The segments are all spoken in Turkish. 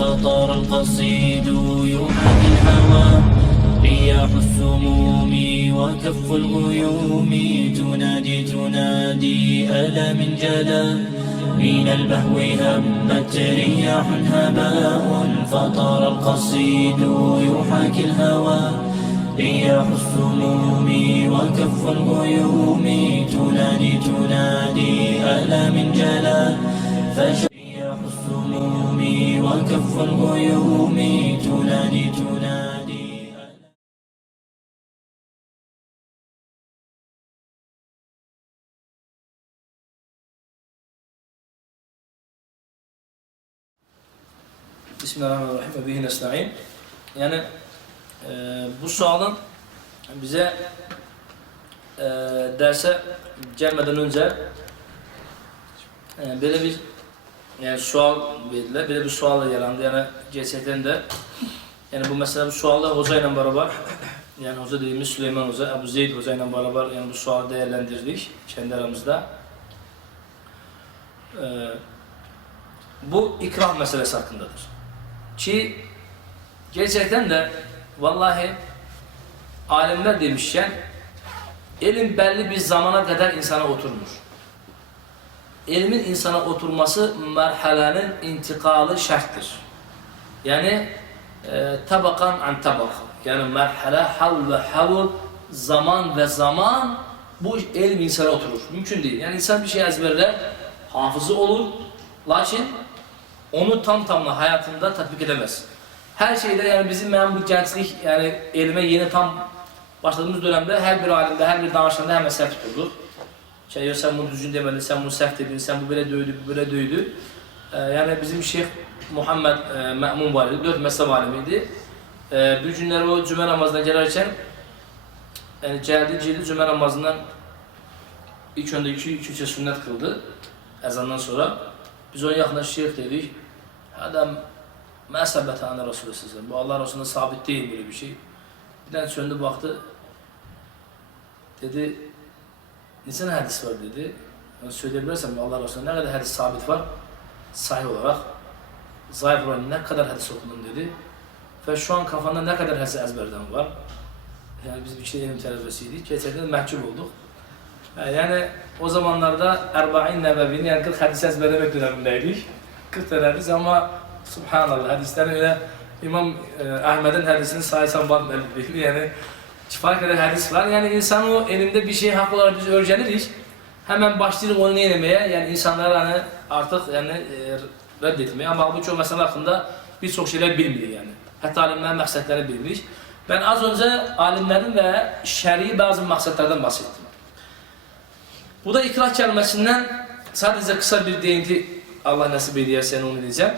فطار القصيد يحاكي الهوى رياح السموم وكف الغيوم تنادي تنادي ألا من جلا. من البهو همت رياح هباء فطار القصيد يحاكي الهوى رياح السموم وكف الغيوم تنادي تنادي ألا من جلا. وكف الغيوم تنادي تنادي Bismillahirrahmanirrahim ve bihi nesta'in. Yani e, bu sualın bize e, derse gelmeden önce e, böyle bir yani sual verdiler. Böyle bir sualla yalandı. Yani gerçekten de yani bu mesela bu sualda hoca ile beraber yani hoca dediğimiz Süleyman Hoca, Ebu Zeyd Hoca ile beraber yani bu sualı değerlendirdik kendi aramızda. E, bu ikrah meselesi hakkındadır. Ki gerçekten de vallahi alimler demişken ilim belli bir zamana kadar insana oturmuş. İlmin insana oturması merhalenin intikalı şarttır. Yani e, tabakan an tabak. Yani merhale, hal ve havl, zaman ve zaman bu ilim insana oturur. Mümkün değil. Yani insan bir şey ezberler, hafızı olur. Lakin onu tam tamla hayatında tatbik edemez. Her şeyde yani bizim yani bu gençlik yani elime yeni tam başladığımız dönemde her bir alimde, her bir danışanda hemen səhv tutuldu. Şey, yok sen bunu düzgün demedin, sen bunu səhv dedin, sen bu böyle döydü, bu böyle döydü. Ee, yani bizim Şeyh Muhammed e, Me'mun var idi, dört mezhep alimiydi. Ee, bir günler o cümle namazına gelerken yani geldi, geldi cümle namazından ilk önde iki, iki üçe sünnet kıldı ezandan sonra. Biz ona yaklaştık dedik. Adam mesabete ana Resulü sizin. Bu Allah Resulü'ne sabit değil böyle bir şey. Birden söndü baktı. Dedi ne hadis var dedi. Ben söyleyebilirsem Allah Resulü'ne ne kadar hadis sabit var sahih olarak zayıf olan ne kadar hadis okudun dedi. Ve şu an kafanda ne kadar hadis ezberden var. Yani biz bir şey ilim talebesiydik. Gerçekten mahcup olduk. Yani o zamanlarda Erba'in Nebevi'nin yani 40 hadis ezberlemek dönemindeydik. 40 tane hadis ama subhanallah hadislerin öyle İmam e, Ahmet'in hadisini saysan bakmadı yani fark eden hadis var. Yani insan o elinde bir şey hak olarak biz öğreniriz. Hemen başlayırıq onu neylemeye yani insanlar hani artık yani e, reddetmeye ama bu çok mesele hakkında birçok şeyler bilmiyor yani. Hatta alimlerin məqsədləri bilmirik. Ben az önce alimlerin ve şer'i bazı maksatlardan bahsettim. Bu da ikrah kelimesinden sadece kısa bir değinti Allah nasip ederse onu diyeceğim.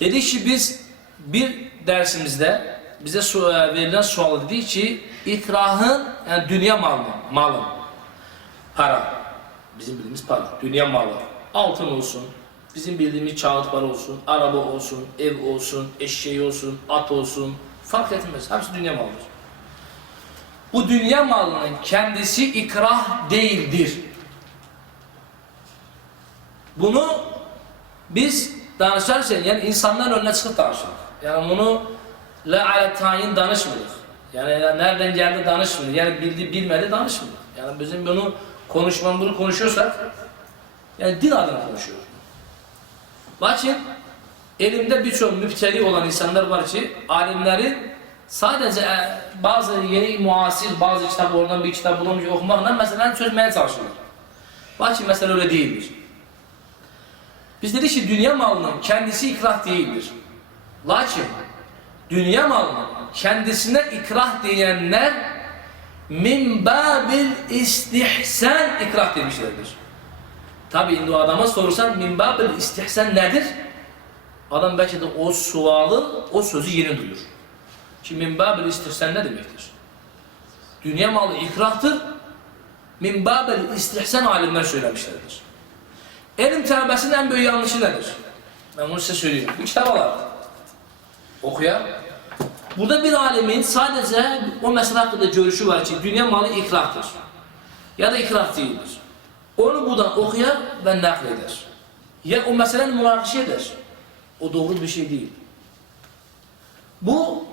Dedi ki biz bir dersimizde bize su, verilen sualı dedi ki ikrahın yani dünya malı, malı, para, bizim bildiğimiz para, dünya malı, altın olsun, bizim bildiğimiz kağıt para olsun, araba olsun, ev olsun, eşeği olsun, at olsun, fark etmez. Hepsi dünya malıdır. Bu dünya malının kendisi ikrah değildir. Bunu biz danışarken yani insanların önüne çıkıp danışırız. Yani bunu la ala tayin danışmıyoruz. Yani nereden geldi danışmıyoruz. Yani bildi bilmedi danışmıyoruz. Yani bizim bunu konuşmam bunu konuşuyorsak yani din adına konuşuyoruz. Lakin elimde birçok müpteli olan insanlar var ki alimlerin sadece e, bazı yeni muasir bazı kitap oradan bir kitap bulunmuş okumakla mesela çözmeye çalışıyorlar. Lakin mesele öyle değildir. Biz dedik ki dünya malının kendisi ikrah değildir. Lakin dünya malının kendisine ikrah diyenler min babil istihsan ikrah demişlerdir. Tabi o adama sorursan min babil istihsan nedir? Adam belki de o sualı, o sözü yeni duyur. Ki min babil istihsan ne demektir? Dünya malı ikrahtır. Min babil istihsan alimler söylemişlerdir. Elim talebesinin en büyük yanlışı nedir? Ben bunu size söyleyeyim. Bir kitap alar. Okuya. Burada bir alimin sadece o mesele hakkında görüşü var ki dünya malı ikrahtır. Ya da ikrah değildir. Onu buradan okuyar ve nakleder. Ya o meselenin münakişe eder. O doğru bir şey değil. Bu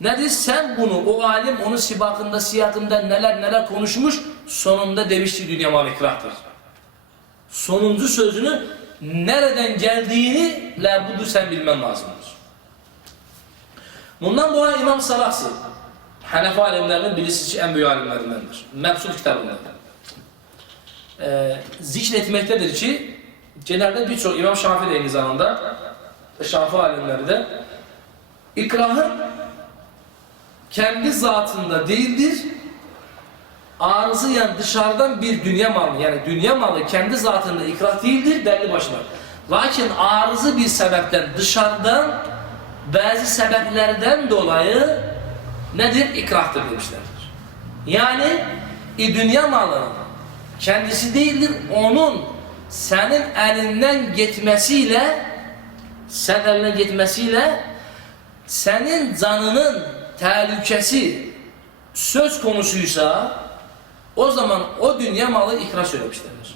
nedir? Sen bunu, o alim onun sibakında, siyakında neler neler konuşmuş, sonunda demişti dünya mal ikrahtır. Sonuncu sözünü nereden geldiğini la budu sen bilmen lazımdır. Bundan dolayı İmam Salahsi, Hanefi alimlerinin bilisici en büyük alimlerindendir. Mebsut kitabında. Ee, zikretmektedir ki genelde birçok İmam Şafii de aynı zamanda Şafii alimleri de ikrahın kendi zatında değildir. Arızı yani dışarıdan bir dünya malı yani dünya malı kendi zatında ikrah değildir belli başına. Lakin arızı bir sebepten dışarıdan bazı sebeplerden dolayı nedir? İkrahtır demişlerdir. Yani dünya malının kendisi değildir onun senin elinden gitmesiyle sen eline gitmesiyle senin canının tehlikesi söz konusuysa o zaman o dünya malı ikra söylemişlerdir.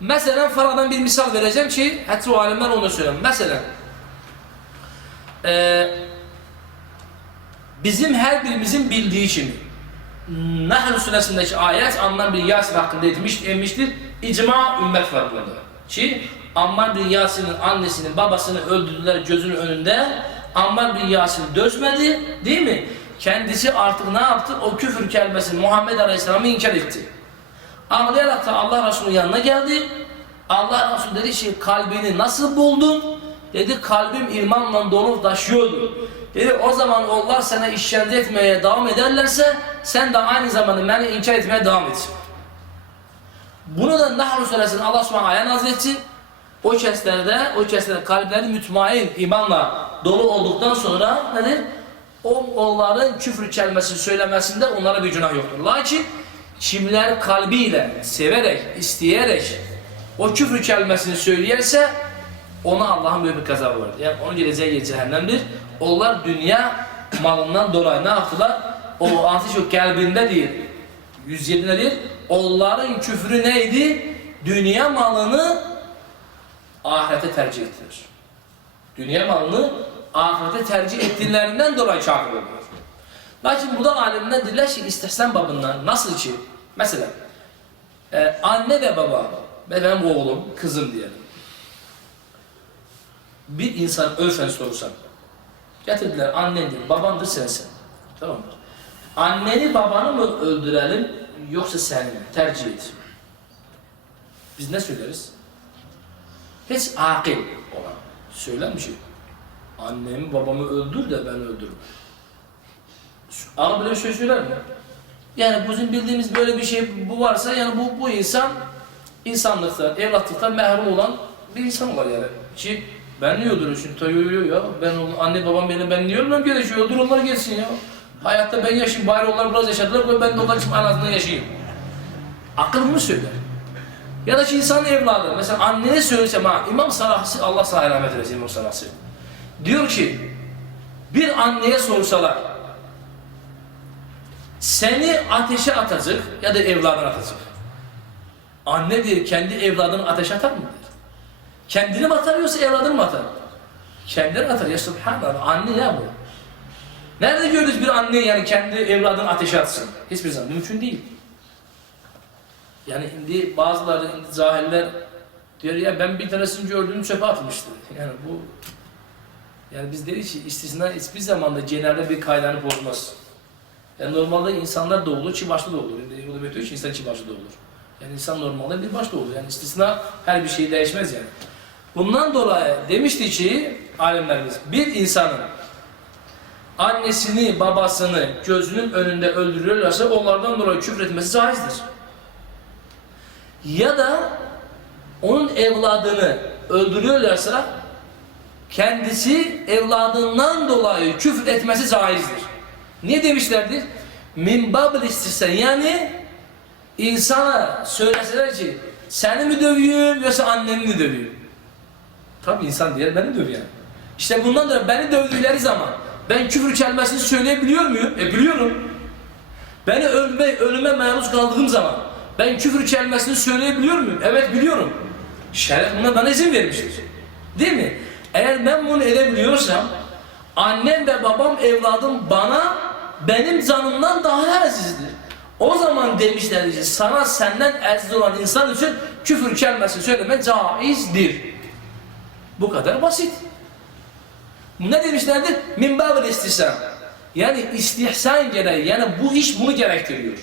Mesela faradan bir misal vereceğim ki hatta o alimler onu söylüyor. Mesela eee bizim her birimizin bildiği için Nahl suresindeki ayet Ammar bin Yasir hakkında etmiş, demiştir. İcma ümmet var burada. Ki Ammar bin Yasir'in annesinin babasını öldürdüler gözünün önünde. Ammar bin Yasir dözmedi değil mi? Kendisi artık ne yaptı? O küfür kelimesini Muhammed Aleyhisselam'ı inkar etti. Ağlayarak da Allah Resulü'nün yanına geldi. Allah Resulü dedi ki kalbini nasıl buldun? Dedi kalbim imanla dolu taşıyordu. Dedi o zaman onlar sana işkence etmeye devam ederlerse sen de aynı zamanda beni inkar etmeye devam et. Bunu da Nahl suresinde Allah subhanahu ayet nazretti. O keslerde, o keslerde kalpleri mütmain imanla dolu olduktan sonra nedir? O onların küfür kelimesi söylemesinde onlara bir günah yoktur. Lakin kimler kalbiyle, severek, isteyerek o küfür kelimesini söyleyerse ona Allah'ın böyle bir gazabı vardır. Yani onun geleceği yer cehennemdir. Onlar dünya malından dolayı ne yaptılar? O ateş o kalbinde değil. 107'de değil. Onların küfrü neydi? Dünya malını ahirete tercih ettiler. Dünya malını ahirete tercih ettiklerinden dolayı kafir. Lakin burada alimler dediler ki istehsen babından nasıl ki? Mesela e, anne ve baba benim oğlum, kızım diyelim. Bir insan örfen sorursan getirdiler annendir, babandır sensin. Tamam mı? Anneni babanı mı öldürelim yoksa seni mi? Tercih et. Biz ne söyleriz? Hiç akil olan. Söyler mi şey? Annemi babamı öldür de ben öldürürüm. Ama böyle bir şey söyler mi? Yani bizim bildiğimiz böyle bir şey bu varsa yani bu bu insan insanlıktan, evlatlıktan mehrum olan bir insan var yani. Ki ben niye öldürüyorsun? Tabii ya ben anne babam beni ben niye ölmem gerekiyor? Öldür onlar gelsin ya. Hayatta ben yaşayayım bari onlar biraz yaşadılar ben de onlar için en yaşayayım. Akıl bunu söyler. Ya da ki insan evladı. Mesela annene söylesem ha İmam Salahsi Allah sana rahmet eylesin İmam Salahsi. Diyor ki bir anneye sorsalar seni ateşe atacak ya da evladını atacak. Anne diyor kendi evladını ateşe atar mı? der. Kendini mi atar yoksa evladını mı atar? Kendini atar ya subhanallah. Anne ya bu. Nerede gördünüz bir anne yani kendi evladını ateşe atsın? Hiçbir zaman mümkün değil. Yani şimdi bazıları şimdi cahiller diyor ya ben bir tanesini gördüm çöpe atmıştı. Yani bu yani biz deriz ki istisna hiçbir zaman da genelde bir kaydanı bozmaz. Yani normalde insanlar doğulur, çi başlı doğulur. Yani bu da diyor insan çi başlı doğulur. Yani insan normalde bir başlı olur. Yani istisna her bir şey değişmez yani. Bundan dolayı demişti ki alimlerimiz bir insanın annesini, babasını gözünün önünde öldürüyorlarsa onlardan dolayı küfretmesi caizdir. Ya da onun evladını öldürüyorlarsa kendisi evladından dolayı küfür etmesi caizdir. Niye demişlerdir? Min babıl istisna yani insana söyleseler ki seni mi dövüyor yoksa anneni mi dövüyor? Tabi insan diğer beni dövüyor yani. İşte bundan dolayı beni dövdükleri zaman ben küfür kelimesini söyleyebiliyor muyum? E biliyorum. Beni ölme, ölüme maruz kaldığım zaman ben küfür kelimesini söyleyebiliyor muyum? Evet biliyorum. Şeref buna bana izin vermiştir. Değil mi? Eğer ben bunu edebiliyorsam annem ve babam evladım bana benim canımdan daha azizdir. O zaman demişler ki sana senden aziz olan insan için küfür kelimesi söyleme caizdir. Bu kadar basit. Ne demişlerdi? Min babil istihsan. Yani istihsan gereği, yani bu iş bunu gerektiriyor.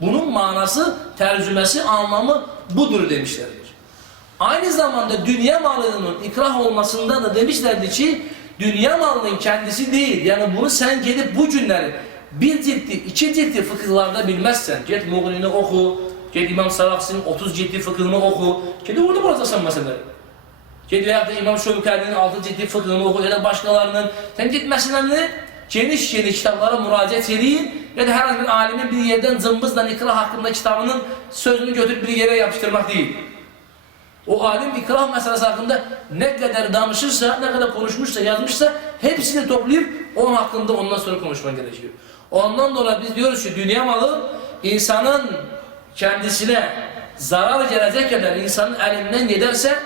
Bunun manası, tercümesi, anlamı budur demişlerdir. Aynı zamanda dünya malının ikrah olmasında da demişlerdi ki dünya malının kendisi değil. Yani bunu sen gelip bu günleri bir ciddi, iki ciddi fıkıhlarda bilmezsen, git Mughni'ni oku, git İmam Saraksi'nin 30 ciddi fıkhını oku, git orada bulacaksan meseleleri. Git veyahut da İmam Şevkali'nin 6 ciddi fıkhını oku ya da başkalarının. Sen git meselelerini geniş geniş kitaplara müracaat edin ya da herhangi bir alimin bir yerden zımbızla ikrah hakkında kitabının sözünü götürüp bir yere yapıştırmak değil. O alim ikrah meselesi hakkında ne kadar danışırsa, ne kadar konuşmuşsa, yazmışsa hepsini toplayıp onun hakkında ondan sonra konuşman gerekiyor. Ondan dolayı biz diyoruz ki dünya malı insanın kendisine zarar gelecek kadar insanın elinden giderse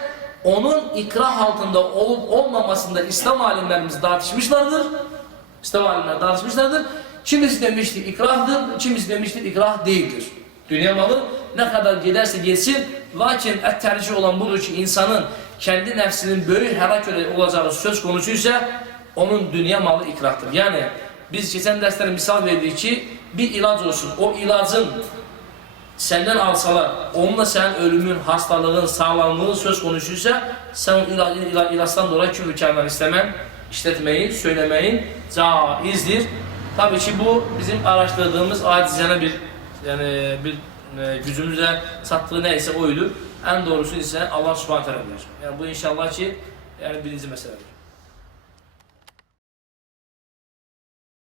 onun ikrah altında olup olmamasında İslam alimlerimiz tartışmışlardır. İslam alimler tartışmışlardır. Kimisi demiştir ikrahdır, kimisi demiştir ikrah değildir. Dünya malı ne kadar giderse gitsin, lakin et tercih olan budur ki insanın kendi nefsinin böyle helak olacağı söz konusuysa onun dünya malı ikrahtır. Yani biz geçen derslerde misal verdik ki bir ilaç olsun, o ilacın senden alsalar, onunla sen ölümün, hastalığın, sağlamlığın söz konusuysa sen o ila, ila, ilaçtan dolayı küfür kâmen istemen, işletmeyin, söylemeyin caizdir. Tabii ki bu bizim araştırdığımız acizane bir yani bir e, gücümüze sattığı neyse oydu. En doğrusu ise Allah subhanahu teala. Yani bu inşallah ki yani birinci meseledir.